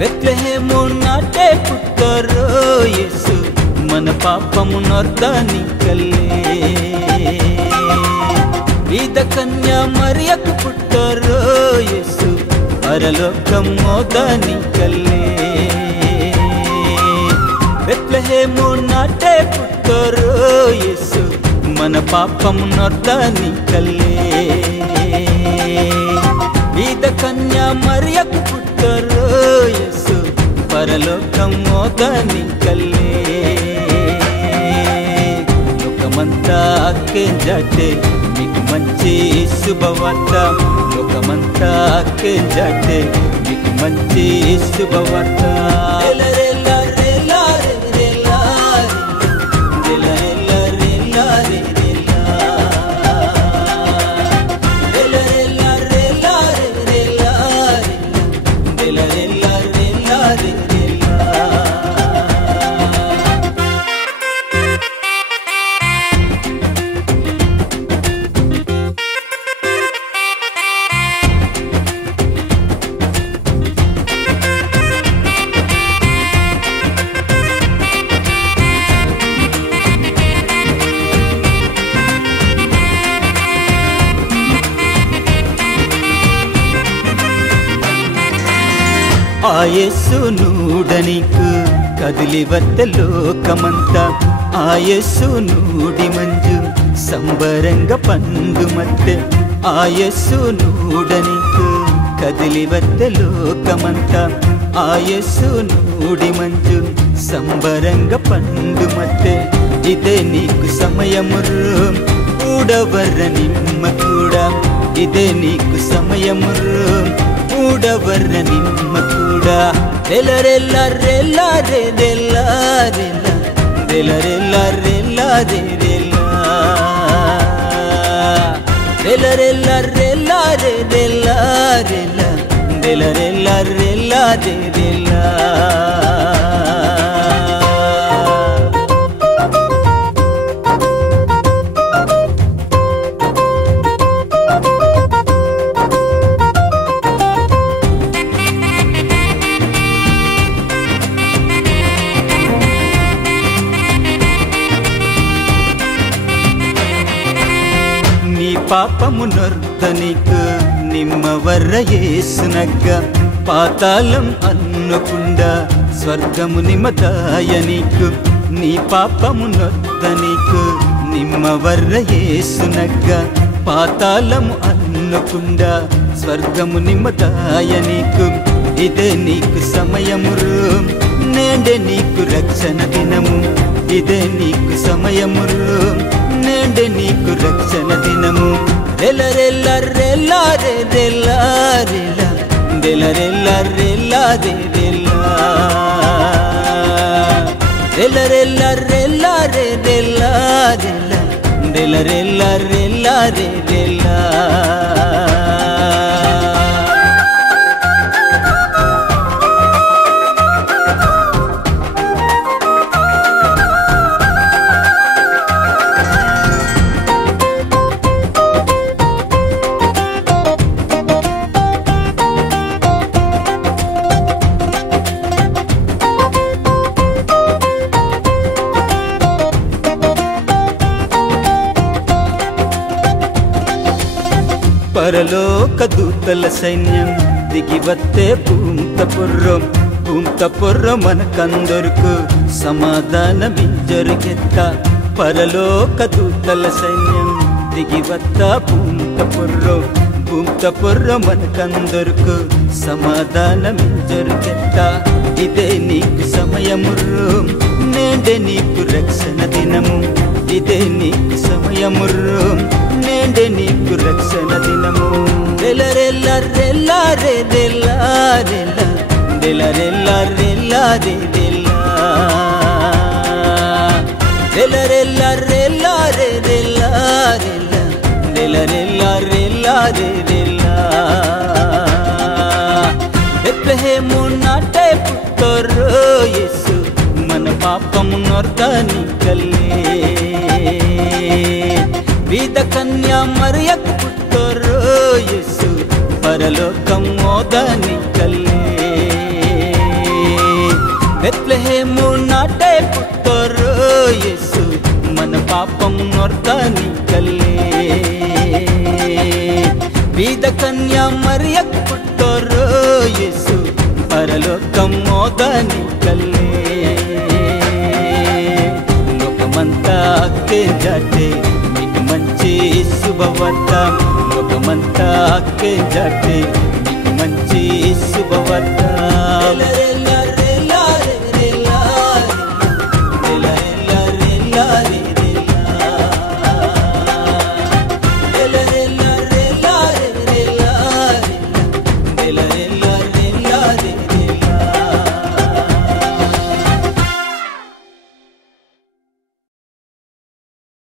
బెత్లెహేము నాటే పుట్టరో యేసు మన పాపమునొర్దనికల్లే బీద కన్య మరియకు పుట్టరో యేసు పరలోకం మోదనికల్లే బెత్లెహేము నాటే పుట్టరో యేసు మన పాపమునొర్దనికల్లే బీద కన్య మరియకు పుట్టరో యేసు పరలోకం మోదనికల్లే లోకమంతా అక్కేంజాటే మీకు మంచి శుభవార్త లోకమంతా అక్కేంజాటే మీకు మంచి శుభవార్త ఆ యేసునూడనికు కదిలి వత్త లోకమంతా ఆ యేసునూడి మంజు సంబరంగ పండు మత్తె ఆ యేసునూడనికు కదిలి వత్త లోకమంతా ఆ యేసునూడి మంజు సంబరంగ పండు మత్తె ఇదే నీకు సమయమురు ఊడవర్ర నిమ్మ కూడా ఇదే నీకు సమయమురు ఊడవర్ర నిమ్మ కూడా రెల్ల రెల్ల రే రెల్ల రెల్ల రెల్ల రెల్ల రెల్ల రే రెల్ల రెల్ల రెల్ల రే రెల్ల రెల్ల రెల్ల రెల్ల రెల్ల రే రెల్ల పాపమునొర్దనికు నిమ్మవర్ర యేసునగ్గ పాతాళం అన్నకుండా స్వర్గము నిమదాయనికు నీ పాపమునొర్దనికు నిమ్మవర్ర యేసునగ్గ పాతాళము అన్నకుండా స్వర్గము నిమదాయనికు ఇదే నీకు సమయమురు నేండే నీకు రక్షణ దినము ఇదే నీకు సమయమురు నేండే నీకు రక్షణ దినము రెల్ల రెల్ల రెల్ల రే రెల్ల రెల్ల రెల్ల రెల్ల రెల్ల రే రెల్ల రెల్ల రెల్ల రే రెల్ల రెల్ల రెల్ల రెల్ల రెల్ల రే రెల్ల పరలోక దూతల సైన్యం దిగివత్తే భూంత పొర్రం మనకందరుకు సమాధానమింజరుగెత్త పరలోక దూతల సైన్యం దిగివత్త భూంత పొర్రం మనకందరుకు సమాధానమింజరుగెత్త ఇదే నీకు సమయమురు నేండే నీకు రక్షణ దినము ఇదే నీకు సమయమురు నేండే నీకు రక్షణ దినము రెల్ల రెల్ల రెల్ల రే రెల్ల రెల్ల రెల్ల రెల్ల రెల్ల రే రెల్ల రెల్ల రెల్ల రే రెల్ల రెల్ల రెల్ల రెల్ల రెల్ల రే రెల్ల బెత్లెహేము నాటే పుట్టరో యేసు మన పాపమునొర్దనికల్లే బీద కన్య మరియకు పుట్టరో యేసు పరలోకం మోదనికల్లే బెత్లెహేము నాటే పుట్టరు యేసు మన పాపం నొర్తని కల్లే బీద కన్యా మరియకు పుట్టరు యేసు పరలోకం మోదని కల్లే లోకమంతా అక్కే జాటే మీకు మంచి శుభవార్త లోకమంతా అక్కే జాటే మీకు మంచి శుభవార్త